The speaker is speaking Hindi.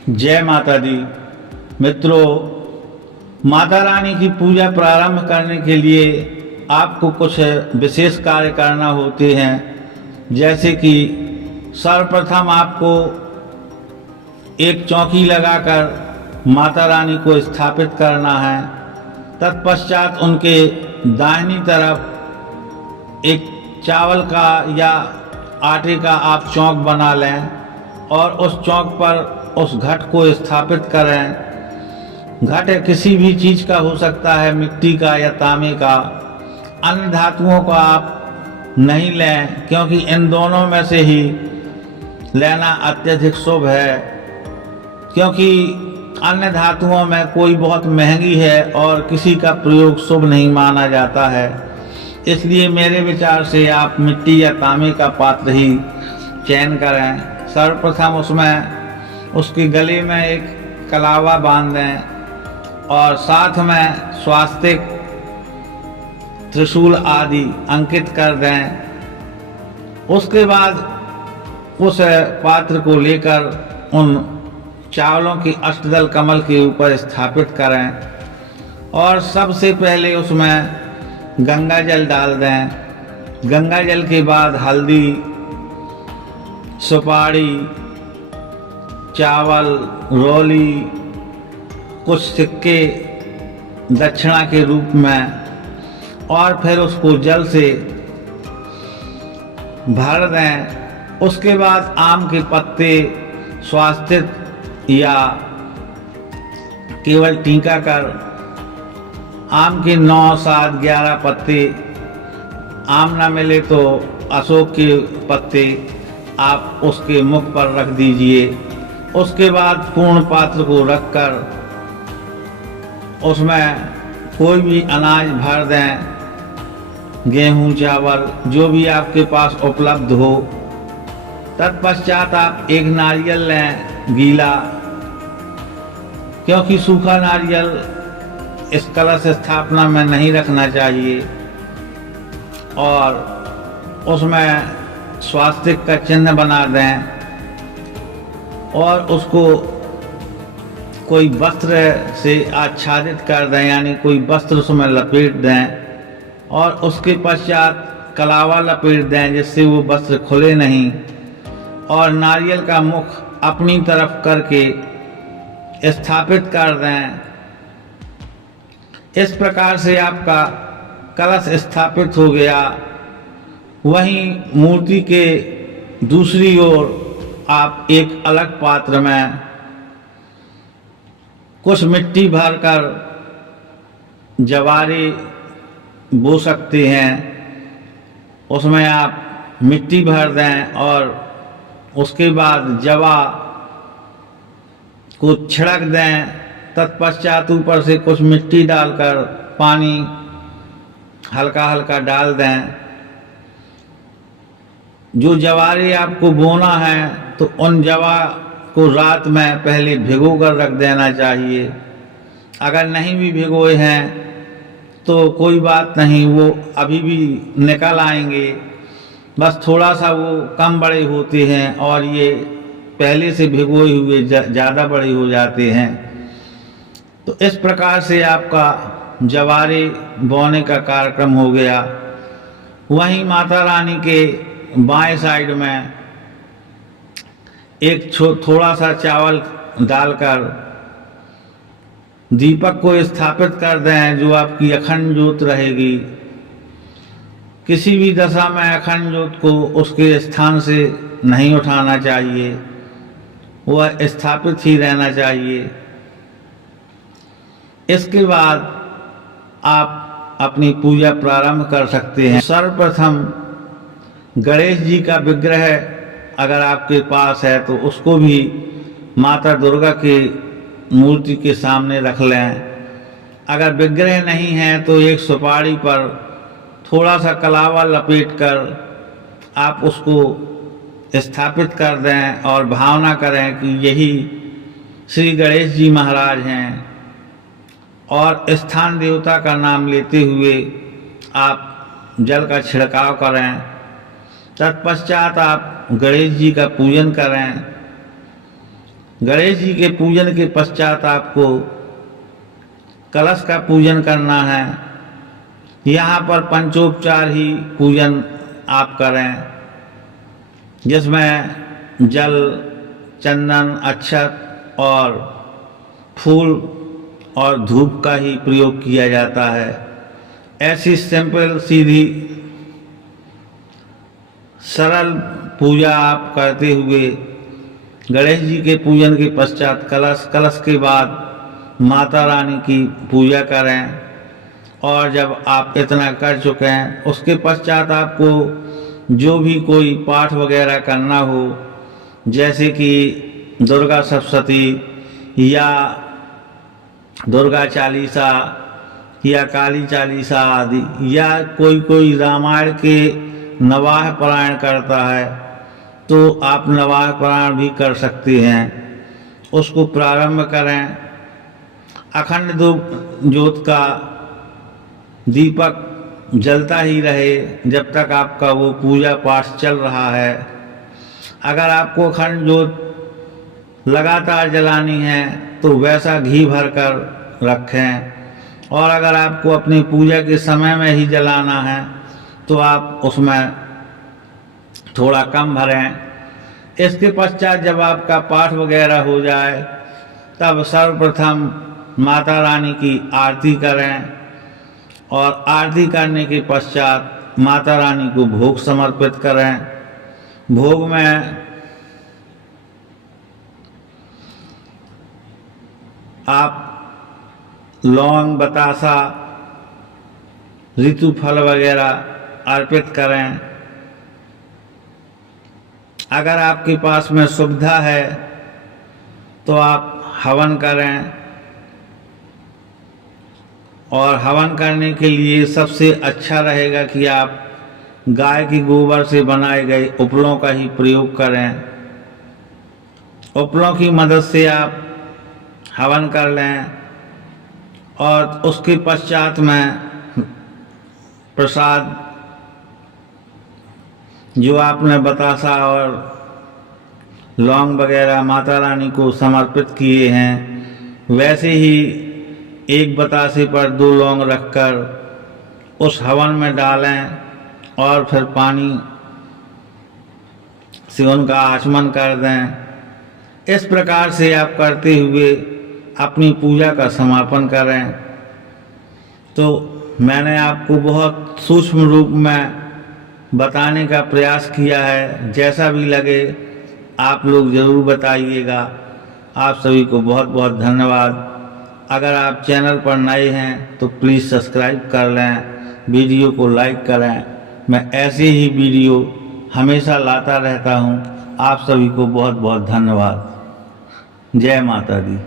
जय माता दी। मित्रों, माता रानी की पूजा प्रारंभ करने के लिए आपको कुछ विशेष कार्य करना होते हैं। जैसे कि सर्वप्रथम आपको एक चौकी लगाकर माता रानी को स्थापित करना है। तत्पश्चात उनके दाहिनी तरफ एक चावल का या आटे का आप चौक बना लें और उस चौक पर उस घट को स्थापित करें। घट किसी भी चीज़ का हो सकता है, मिट्टी का या तांबे का। अन्य धातुओं का आप नहीं लें, क्योंकि इन दोनों में से ही लेना अत्यधिक शुभ है। क्योंकि अन्य धातुओं में कोई बहुत महंगी है और किसी का प्रयोग शुभ नहीं माना जाता है। इसलिए मेरे विचार से आप मिट्टी या तांबे का पात्र ही चयन करें। सर्वप्रथम उसमें उसके गले में एक कलावा बांध दें और साथ में स्वास्तिक, त्रिशूल आदि अंकित कर दें। उसके बाद उस पात्र को लेकर उन चावलों की अष्टदल कमल के ऊपर स्थापित करें और सबसे पहले उसमें गंगा जल डाल दें। गंगा जल के बाद हल्दी, सुपारी, चावल, रोली, कुछ सिक्के दक्षिणा के रूप में, और फिर उसको जल से भर दें। उसके बाद आम के पत्ते स्वास्तिक या केवल टीका कर आम के 9, 7, 11 पत्ते, आम ना मिले तो अशोक के पत्ते आप उसके मुख पर रख दीजिए। उसके बाद पूर्ण पात्र को रखकर उसमें कोई भी अनाज भर दें, गेहूं, चावल, जो भी आपके पास उपलब्ध हो। तत्पश्चात आप एक नारियल लें, गीला, क्योंकि सूखा नारियल इस कलश स्थापना में नहीं रखना चाहिए। और उसमें स्वास्तिक का चिन्ह बना दें और उसको कोई वस्त्र से आच्छादित कर दें, यानी कोई वस्त्र उसमें लपेट दें और उसके पश्चात कलावा लपेट दें जिससे वो वस्त्र खुले नहीं, और नारियल का मुख अपनी तरफ करके स्थापित कर दें। इस प्रकार से आपका कलश स्थापित हो गया। वहीं मूर्ति के दूसरी ओर आप एक अलग पात्र में कुछ मिट्टी भरकर जवारे बो सकते हैं। उसमें आप मिट्टी भर दें और उसके बाद जवा को छिड़क दें। तत्पश्चात ऊपर से कुछ मिट्टी डालकर पानी हल्का हल्का डाल दें। जो जवारे आपको बोना है तो उन जवा को रात में पहले भिगो कर रख देना चाहिए। अगर नहीं भी भिगोए हैं तो कोई बात नहीं, वो अभी भी निकल आएंगे। बस थोड़ा सा वो कम बड़े होते हैं और ये पहले से भिगोए हुए ज़्यादा बड़े हो जाते हैं। तो इस प्रकार से आपका जवारे बोने का कार्यक्रम हो गया। वहीं माता रानी के बाएं साइड में एक थोड़ा सा चावल डालकर दीपक को स्थापित कर दें, जो आपकी अखंड ज्योत रहेगी। किसी भी दशा में अखंड ज्योत को उसके स्थान से नहीं उठाना चाहिए, वह स्थापित ही रहना चाहिए। इसके बाद आप अपनी पूजा प्रारंभ कर सकते हैं। सर्वप्रथम गणेश जी का विग्रह अगर आपके पास है तो उसको भी माता दुर्गा की मूर्ति के सामने रख लें। अगर विग्रह नहीं है तो एक सुपारी पर थोड़ा सा कलावा लपेटकर आप उसको स्थापित कर दें और भावना करें कि यही श्री गणेश जी महाराज हैं, और स्थान देवता का नाम लेते हुए आप जल का छिड़काव करें। तत्पश्चात आप गणेश जी का पूजन करें गणेश जी के पूजन के पश्चात आपको कलश का पूजन करना है। यहाँ पर पंचोपचार ही पूजन आप करें, जिसमें जल, चंदन, अक्षत और फूल और धूप का ही प्रयोग किया जाता है। ऐसी सिंपल सीधी सरल पूजा आप करते हुए गणेश जी के पूजन के पश्चात कलश के बाद माता रानी की पूजा करें। और जब आप इतना कर चुके हैं, उसके पश्चात आपको जो भी कोई पाठ वगैरह करना हो, जैसे कि दुर्गा सप्तशती या दुर्गा चालीसा या काली चालीसा आदि, या कोई रामायण के नवाह पारायण करता है तो आप नवाह पारायण भी कर सकते हैं। उसको प्रारंभ करें। अखंड ज्योत का दीपक जलता ही रहे जब तक आपका वो पूजा पाठ चल रहा है। अगर आपको अखंड ज्योत लगातार जलानी है तो वैसा घी भरकर रखें, और अगर आपको अपनी पूजा के समय में ही जलाना है तो आप उसमें थोड़ा कम भरें। इसके पश्चात जब आपका पाठ वगैरह हो जाए तब सर्वप्रथम माता रानी की आरती करें, और आरती करने के पश्चात माता रानी को भोग समर्पित करें। भोग में आप लौंग, बतासा, ऋतु फल वगैरह अर्पित करें। अगर आपके पास में सुविधा है तो आप हवन करें, और हवन करने के लिए सबसे अच्छा रहेगा कि आप गाय के गोबर से बनाए गए उपलों का ही प्रयोग करें। उपलों की मदद से आप हवन कर लें, और उसके पश्चात में प्रसाद जो आपने बतासा और लौंग वगैरह माता रानी को समर्पित किए हैं, वैसे ही एक बतासे पर 2 लौंग रखकर उस हवन में डालें, और फिर पानी से उनका आचमन कर दें। इस प्रकार से आप करते हुए अपनी पूजा का समापन करें। तो मैंने आपको बहुत सूक्ष्म रूप में बताने का प्रयास किया है। जैसा भी लगे आप लोग ज़रूर बताइएगा। आप सभी को बहुत बहुत धन्यवाद। अगर आप चैनल पर नए हैं तो प्लीज़ सब्सक्राइब कर लें, वीडियो को लाइक करें। मैं ऐसे ही वीडियो हमेशा लाता रहता हूं। आप सभी को बहुत बहुत धन्यवाद। जय माता दी।